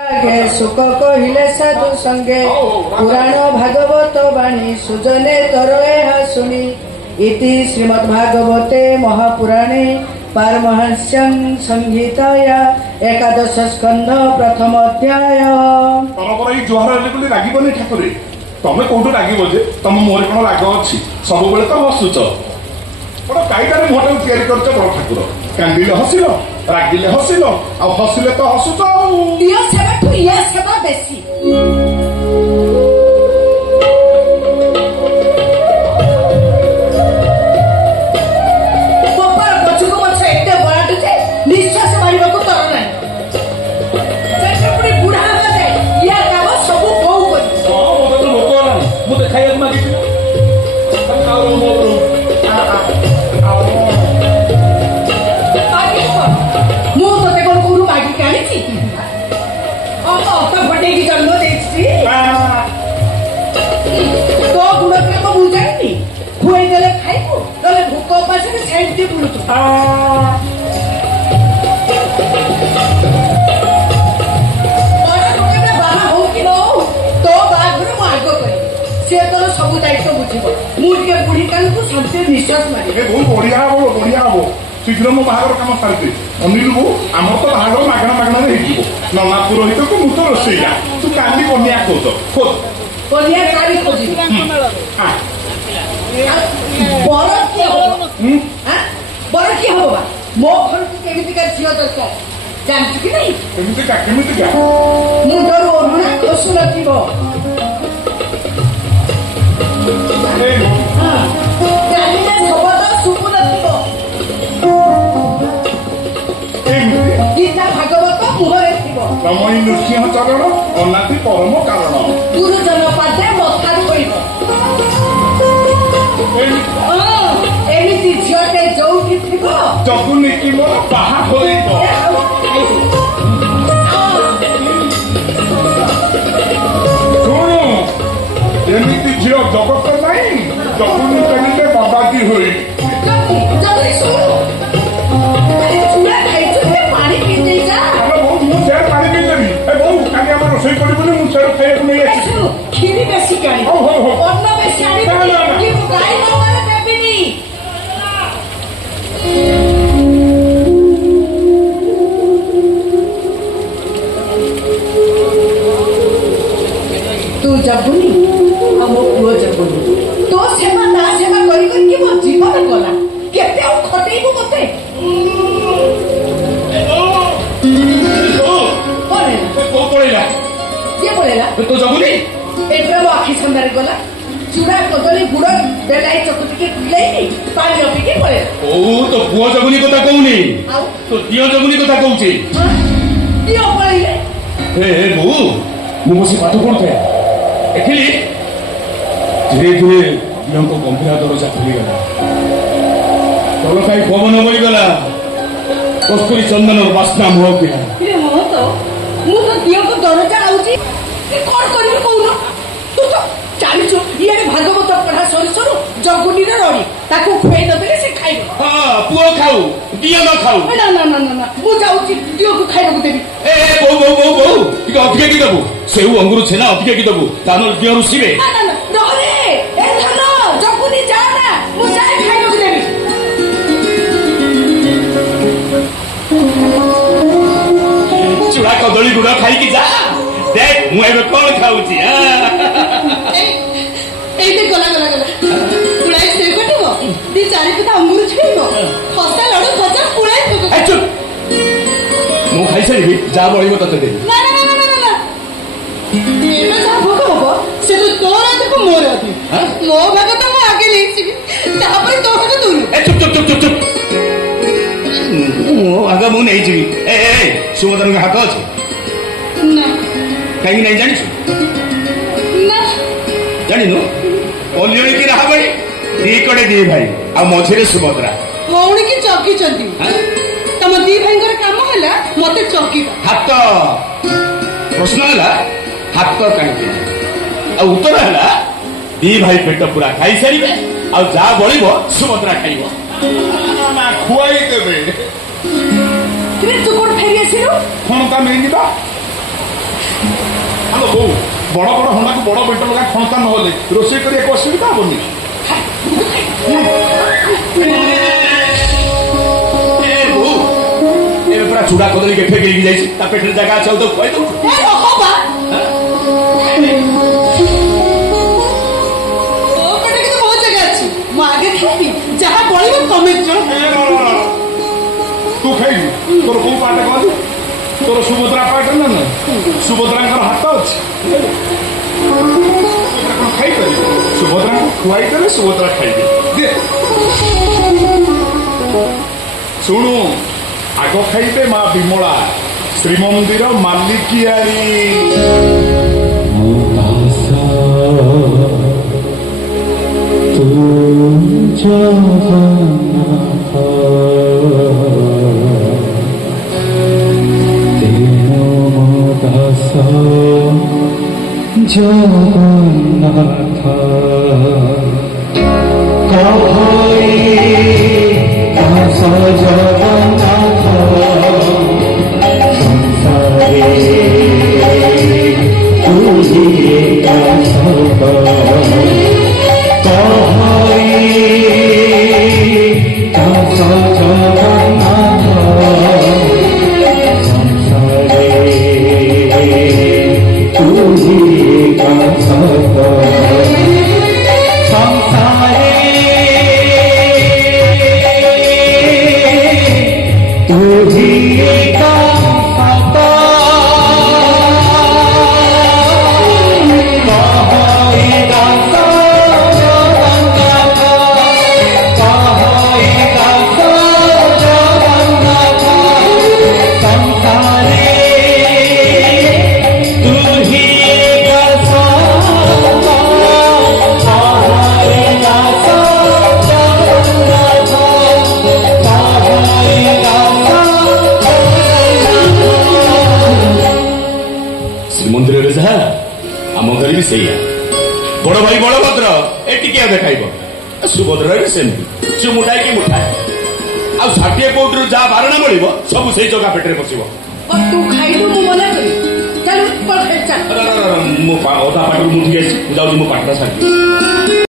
सुख कहले साधु संगे पुराण भागवत वाणी सुजने तरोए शुनि इति श्रीमद्भागवते महापुराणे पारमहंस्यं संहिताया एकादश स्कंध प्रथम अध्याय। रागिबनी ठाकुर तमें कौटू रागिब जे तुम मोहर कौन राग अच्छी सब बेले तो हसुच बड़ कायदार मुहटा तैयारी कर बड़ ठाकुर कांदिले हसिल रागिले हसिल आ हसिले तो हसुच बेसी निश्वास मारिबा को तर ना बुढ़ा या काम सब कौ कर खाइबा मागिबी ମୁଁ ତତେ କଣ କୋଉଠୁ ମାଗିକି ଆଣିଛି ଅତ ଫଟେଇକି ଜନ୍ମ ଦେଇଛି ତୋ ଗୁଣ କାମ ମୁଁ ଜାଣିନି ଖୁଆଇ ଦେଲେ ଖାଇବୁ ନହେଲେ ଭୋକ ଉପାସରେ ସେମିତି ବୁଲୁଛୁ ବାହା ହଉ କି ନ ହଉ ତୋ ବାହାଘର ମୁଁ ଆଗ କରିବି ସେ ତୋର ସବୁ ଦାୟିତ୍ୱ ବୁଝିବ ମୁଁ ଟିକେ ବୁଢୀ କାଳକୁ ଶାନ୍ତିରେ ନିଶ୍ୱାସ ମାରିବି ବହୁତ ବଢିଆ ହବ ଶୀଘ୍ର ମୋ ବାହାଘର କାମ ସାରିଦେ ଅନିଲକୁ ଆମର ତ ବାହାଘର ମାଗଣା ମାଗଣାରେ ହେଇଯିବ ନନା ପୁରୋହିତକୁ ମୁଁ ତ ରୋଷେଇଆ ତୁ କାଲି କନ୍ୟା ଖୋଜ କନ୍ୟା କାଲି ଖୋଜିବି ବର କିଏ ହବ ବର କିଏ ହବ ବା ମୋ ଘରକୁ କେମିତିକା ଝିଅ ଦରକାର ଜାଣିଛୁ କି ନାଇଁ କେମିତିକା ମୁଣ୍ଡରୁ ଓଢ଼ଣା ଖସୁ ନଥିବ गीता भागवत मुहरे रमणी नृसिंह चरण अनाथि परम कारण गुरुजन पादे मथा धोइब एमिति झियटे जोउठी थिब जगुनी की मोर बाहा होइब एमिति झिय जगत नहीं जगुनी कहिले बाबाजी होई जल्दी सुनो चूड़ा खाइछु ते पानी पी दे जा अरे बहुत मु सेर पानी पी देबी ए बहु कानी हमर रसोई करी बोली मु सेर खाइबो नै आछि खीरी बेसी कानी हो अन्न बेसी आनी कि गाय न मारे देबिनी तू जबुनी हम पुओ जबुनी तो सेवा ना सेवा करी करी कि मो जीवन गला केते आ खटेइबो मते तो जबुनी एट्रा मो आखि सामने गला चूड़ा कदली गुड़ बेलाई चकुटिके खुलाई पानी अपिके पळे ओ तो पुओ जबुनी कथा कहूनी तो दियो जबुनी कथा कहूची दियो पळिले ए बु मु बसी पाठ पढते देखिली धीरे धीरे दियों को गंभीर दरजा खुली गला तोर काई पवन बोली गला कस्तूरी चंदन बास्ना मुह पिला हो तो मु तो दियो को दरजा आउची कौन करी कौन तू तो चालीचु ये भागवत पढ़ा सरी सरू जगुनी रे रड़ी ताको खुआई दबे से खाइबो हां पुओ खाऊ दियो न खाऊ ना ना ना ना मु जाउची दियो को खाइबो देबी ए बो टिक अधिक की दबु सेउ अंगुर छेना अधिक की दबु तानल दियो रुसिबे ना ना ना रे ए धन जगुनी जा ना मु जाय खाइबो देबी चूड़ा कदली गुड़ खाई की जा देख मु एबे कोन खाउची ए गला पुलाई से कटिबो दी चारि पिता अंगुर छेइबो खसा लडू खसा पुलाई तो ए चुप मु खाई सरी जा बळिबो तते दे ना ना ना ना ना एमे जा भोक हबो से तो तोर आते को मोर आते मो भाग तो मु आगे लेछि तापर तो भाग तू ए चुप मु आगा मु नै जिबी ए सुमदन के हाथ अछि ना कहीं नहीं जानी ना जानी नो अन्य की रहा भाई दी कड़े दी भाई आ मझे सुभद्रा मौणी की चौकी चंदी तम दी भाई काम है मते चौकी हाथ प्रश्न है हाथ कहीं उत्तर है दी भाई पेट पूरा खाई सारे आ जहाँ बड़ सुभद्रा खाइब खुआई देवे तू कौन फेरी आसिलु कौन का मिल ହଉ ବଡ ବଡ ହଣ୍ଡାକୁ ବଡ ବେଟ ଲଗା ଖଣତା ନହେଲେ ରୋଷେଇ କରିବାକୁ ଅସୁବିଧା ହବନି। ଏବେ ପୁରା ଚୁଡା କଦଳୀ କେତେ ଗିରିକି ଯାଇଛି ତା ପେଟରେ ଜାଗା ଅଛି ଆଉ ତାକୁ ଖୁଆଇ ଦଉଛୁ। ଯାହା ବଳିବ ତମେ ତୁ ଖାଇବୁ ତୋର କୋଉ ପାଠ କହୁ ତୋର ସୁଭଦ୍ରା ପାଠ ନା ନା ସୁଭଦ୍ରାଙ୍କର ହାତ ଅଛି କଣ ଖାଇପାରିବେ ସୁଭଦ୍ରାଙ୍କୁ ଖୁଆଇ ଦେଲେ ସୁଭଦ୍ରା ଖାଇବେ। ଶୁଣୁ ଆଗ ଖାଇବେ ମା ବିମଳା ଶ୍ରୀମନ୍ଦିର ମାଲିକିଆରୀ। জগন্নাথ কহই দাস জগন্নাথ সংসারে তুই দাস কহই দাস জগন্নাথ সংসারে তুই সংসারে তুই ଶ୍ରୀମନ୍ଦିରରେ ଯାହା ଆମ ଘରେ ବି ସେଇଆ ବଡ ଭାଇ ବଳଭଦ୍ର ଏ ଟିକେ ଦେଖାଇବ ସୁଭଦ୍ରା ବି ସେମିତି ଚୁମୁଟାଇକି ମୁଠାଏ ଆଉ 60 କୋଟିରୁ ଯାହା ବାରଣା ମିଳିବ ସବୁ ସେଇ ଜଗା ପେଟରେ ପଶିବ। ତୁ ଖାଇବୁ ମୁଁ ମନା କରିବି ଚାଲ ମୁଁ ଅଧା ପାଟରୁ ମୁଁ ଟିକେ ଯାଉଛି ମୋ ପାଠଟା ସାରିବି।